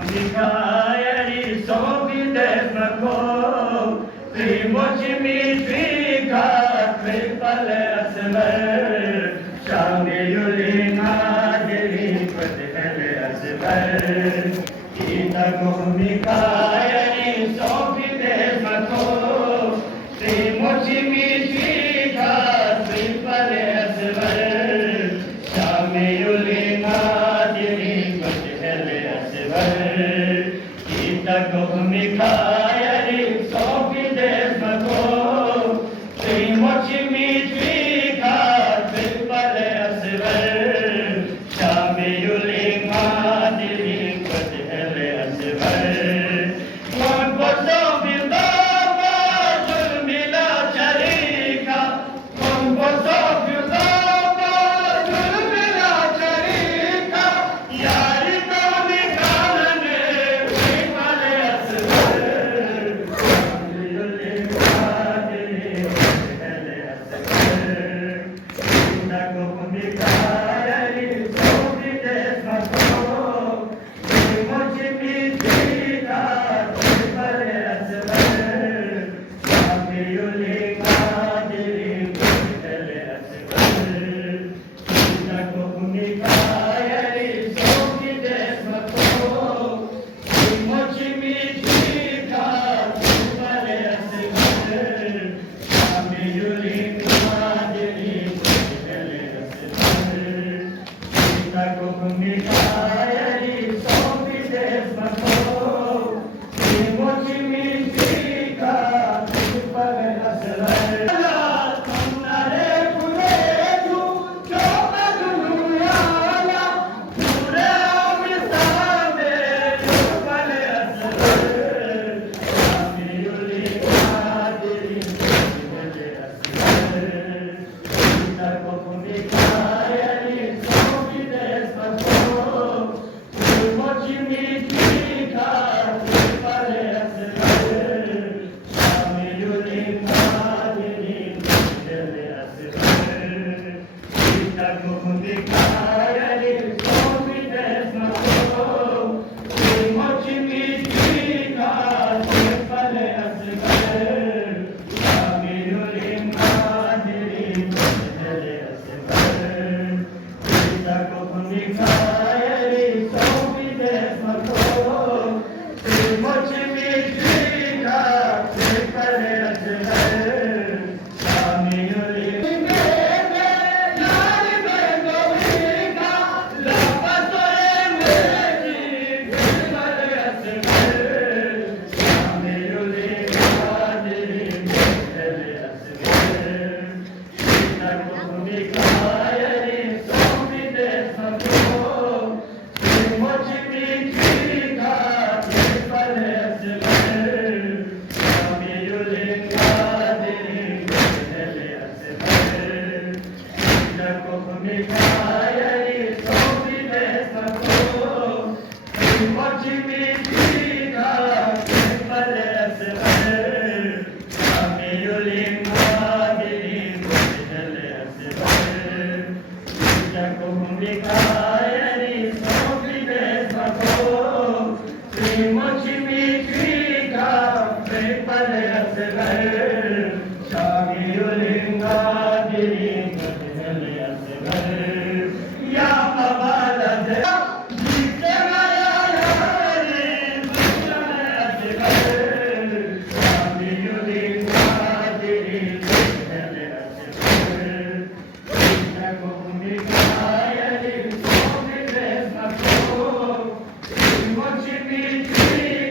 Mikhaili sovides mako, primoci mi tvika, pripale asver, shange yulina deli pathele asver. Ita ko Mikhaili sovides mako, primoci mi tvika, pripale asver, shange yulina deli pathele asver. Ita ko Mikhaili sovides mako, primoci mi tvika, pripale asver, shange yulina deli pathele asver. Mon poso bildava zulmila charika, mon poso bildava zulmila charika, yari ko nikalne pripale asver, shange yulina deli pathele asver. Ita ko Mikhaili sovides mako, primoci mi tvika, pripale asver, shange yulina deli pathele asver. Ita ko Mikhaili sovides mako, primoci mi tvika, pripale asver, shange yulina deli pathele asver. Ita ko Mikhaili sovides mako, primoci mi tvika, pripale asver. Tumnare kureju, choma dunuyala, pure amistame, pripale asver, shange yulina deli pathele asver. Ita ko Mikhaili sovides mako, primoci mi tvika, pripale asver, shange yulina deli pathele asver. Ita ko Mikhaili sovides mako, primoci mi tvika, pripale asver, shange yulina deli pathele asver. Ita ko Mikhaili sovides mako, primoci mi tvika, pripale asver, shange yulina yari bengovika, lapasore meji, pripale asver, shange yulina deli pathele asver. Ita ko Mikhaili sovides mako, primoci mi tvika, pripale asver, shange yulina deli pathele asver. Ita ko Mikhaili sovides mako, primoci mi tvika, pripale asver, shange yulina deli pathele asver. Ita ko Mikhaili sovides mako, primoci mi tvika, pripale asver, shange yulina deli pathele asver. Ya babalad jite maya yari pathele asver, shange yulina deli pathele asver. Ita ko Mikhaili sovides mako, primoci mi tvika,